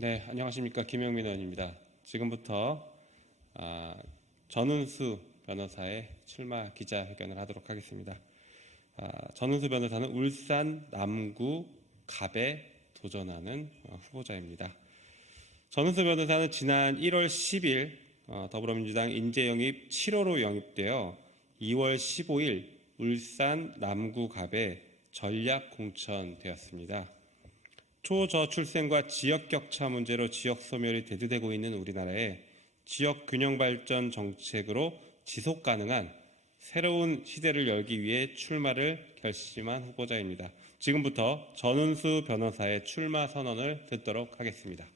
네, 안녕하십니까. 김영민 의원입니다. 지금부터 전은수 변호사의 출마 기자회견을 하도록 하겠습니다. 전은수 변호사는 울산 남구 갑에 도전하는 후보자입니다. 전은수 변호사는 지난 1월 10일 더불어민주당 인재영입 7호로 영입되어 2월 15일 울산 남구 갑에 전략 공천되었습니다. 초저출생과 지역격차 문제로 지역 소멸이 대두되고 있는 우리나라의 지역 균형 발전 정책으로 지속 가능한 새로운 시대를 열기 위해 출마를 결심한 후보자입니다. 지금부터 전은수 변호사의 출마 선언을 듣도록 하겠습니다.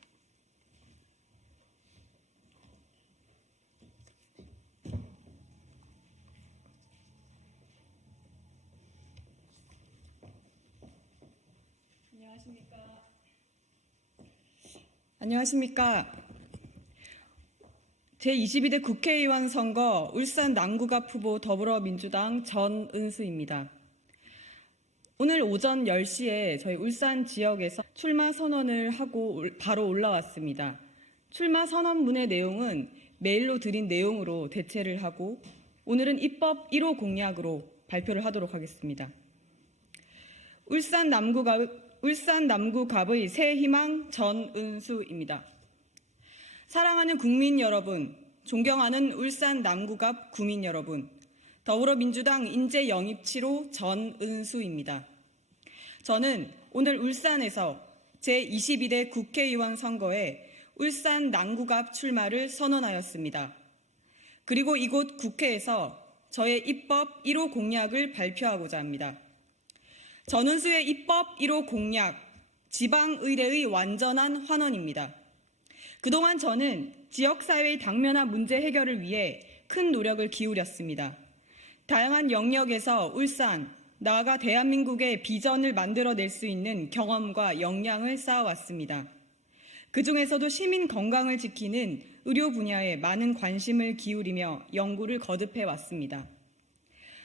안녕하십니까. 제22대 국회의원 선거 울산 남구갑 후보 더불어민주당 전은수입니다. 오늘 오전 10시에 저희 울산 지역에서 출마 선언을 하고 바로 올라왔습니다. 출마 선언문의 내용은 메일로 드린 내용으로 대체를 하고 오늘은 입법 1호 공약으로 발표를 하도록 하겠습니다. 울산 남구갑의 새 희망 전은수입니다. 사랑하는 국민 여러분, 존경하는 울산 남구갑 구민 여러분, 더불어민주당 인재 영입 7호 전은수입니다. 저는 오늘 울산에서 제22대 국회의원 선거에 울산 남구갑 출마를 선언하였습니다. 그리고 이곳 국회에서 저의 입법 1호 공약을 발표하고자 합니다. 전은수의 입법 1호 공약, 지방의대의 완전한 환원입니다. 그동안 저는 지역사회의 당면한 문제 해결을 위해 큰 노력을 기울였습니다. 다양한 영역에서 울산, 나아가 대한민국의 비전을 만들어낼 수 있는 경험과 역량을 쌓아왔습니다. 그중에서도 시민 건강을 지키는 의료 분야에 많은 관심을 기울이며 연구를 거듭해왔습니다.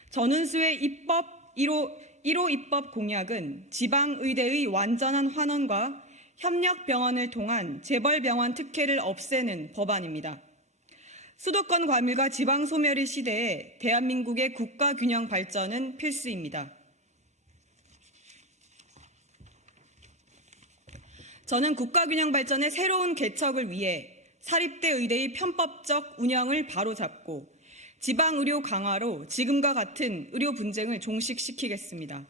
전은수의 입법 1호 입법 공약은 지방의대의 완전한 환원과 협력병원을 통한 재벌병원 특혜를 없애는 법안입니다. 수도권 과밀과 지방소멸의 시대에 대한민국의 국가균형 발전은 필수입니다. 저는 국가균형 발전의 새로운 개척을 위해 사립대 의대의 편법적 운영을 바로잡고 지방의료 강화로 지금과 같은 의료 분쟁을 종식시키겠습니다.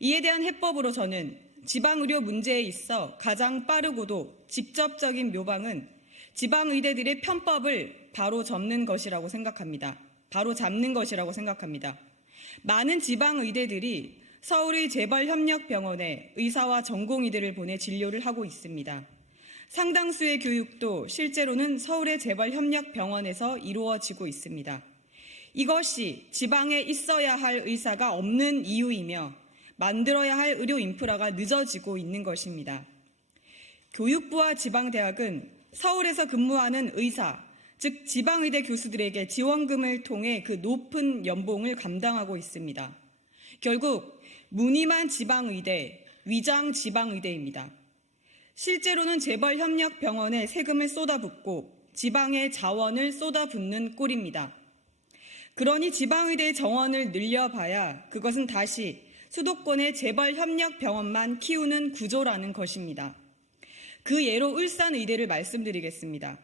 이에 대한 해법으로 저는 지방의료 문제에 있어 가장 빠르고도 직접적인 묘방은 지방의대들의 편법을 바로 잡는 것이라고 생각합니다. 많은 지방의대들이 서울의 재벌협력병원에 의사와 전공의들을 보내 진료를 하고 있습니다. 상당수의 교육도 실제로는 서울의 재벌협력병원에서 이루어지고 있습니다. 이것이 지방에 있어야 할 의사가 없는 이유이며 만들어야 할 의료 인프라가 늦어지고 있는 것입니다. 교육부와 지방대학은 서울에서 근무하는 의사, 즉 지방의대 교수들에게 지원금을 통해 그 높은 연봉을 감당하고 있습니다. 결국 무늬만 지방의대, 위장 지방의대입니다. 실제로는 재벌협력병원에 세금을 쏟아붓고 지방의 자원을 쏟아붓는 꼴입니다. 그러니 지방의대의 정원을 늘려봐야 그것은 다시 수도권의 재벌협력병원만 키우는 구조라는 것입니다. 그 예로 울산의대를 말씀드리겠습니다.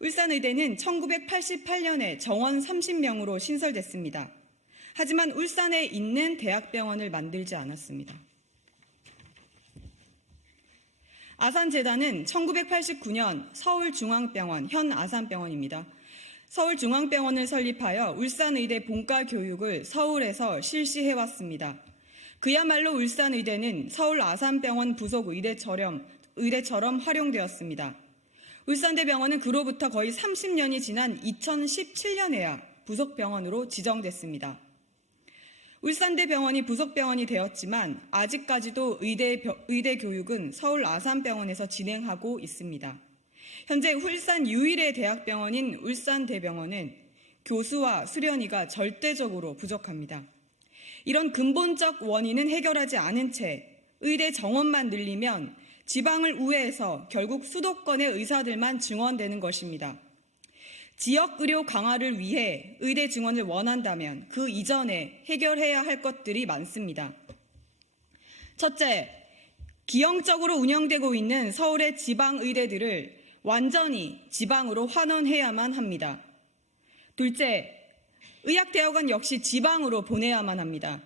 울산의대는 1988년에 정원 30명으로 신설됐습니다. 하지만 울산에 있는 대학병원을 만들지 않았습니다. 아산재단은 1989년 서울중앙병원, 현 아산병원입니다. 서울중앙병원을 설립하여 울산의대 본과 교육을 서울에서 실시해왔습니다. 그야말로 울산의대는 서울 아산병원 부속 의대처럼 활용되었습니다. 울산대병원은 그로부터 거의 30년이 지난 2017년에야 부속병원으로 지정됐습니다. 울산대병원이 부속병원이 되었지만 아직까지도 의대 교육은 서울 아산병원에서 진행하고 있습니다. 현재 울산 유일의 대학병원인 울산대병원은 교수와 수련의가 절대적으로 부족합니다. 이런 근본적 원인은 해결하지 않은 채 의대 정원만 늘리면 지방을 우회해서 결국 수도권의 의사들만 증원되는 것입니다. 지역 의료 강화를 위해 의대 증원을 원한다면 그 이전에 해결해야 할 것들이 많습니다. 첫째, 기형적으로 운영되고 있는 서울의 지방 의대들을 완전히 지방으로 환원해야만 합니다. 둘째, 의학대학원 역시 지방으로 보내야만 합니다.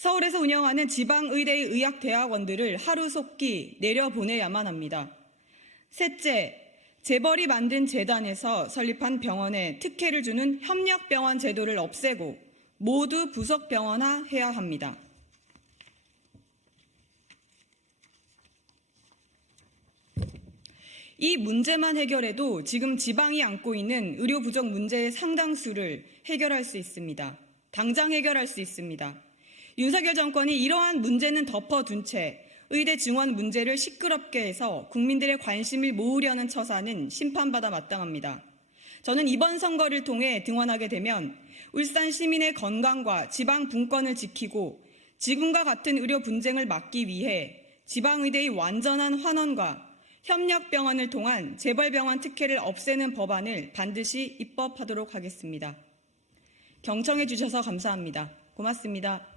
서울에서 운영하는 지방의대의 의학대학원들을 하루속히 내려보내야만 합니다. 셋째, 재벌이 만든 재단에서 설립한 병원에 특혜를 주는 협력병원 제도를 없애고 모두 부속병원화해야 합니다. 이 문제만 해결해도 지금 지방이 안고 있는 의료 부족 문제의 상당수를 해결할 수 있습니다. 당장 해결할 수 있습니다. 윤석열 정권이 이러한 문제는 덮어둔 채 의대 증원 문제를 시끄럽게 해서 국민들의 관심을 모으려는 처사는 심판받아 마땅합니다. 저는 이번 선거를 통해 등원하게 되면 울산 시민의 건강과 지방 분권을 지키고 지금과 같은 의료 분쟁을 막기 위해 지방의대의 완전한 환원과 협력병원을 통한 재벌병원 특혜를 없애는 법안을 반드시 입법하도록 하겠습니다. 경청해 주셔서 감사합니다. 고맙습니다.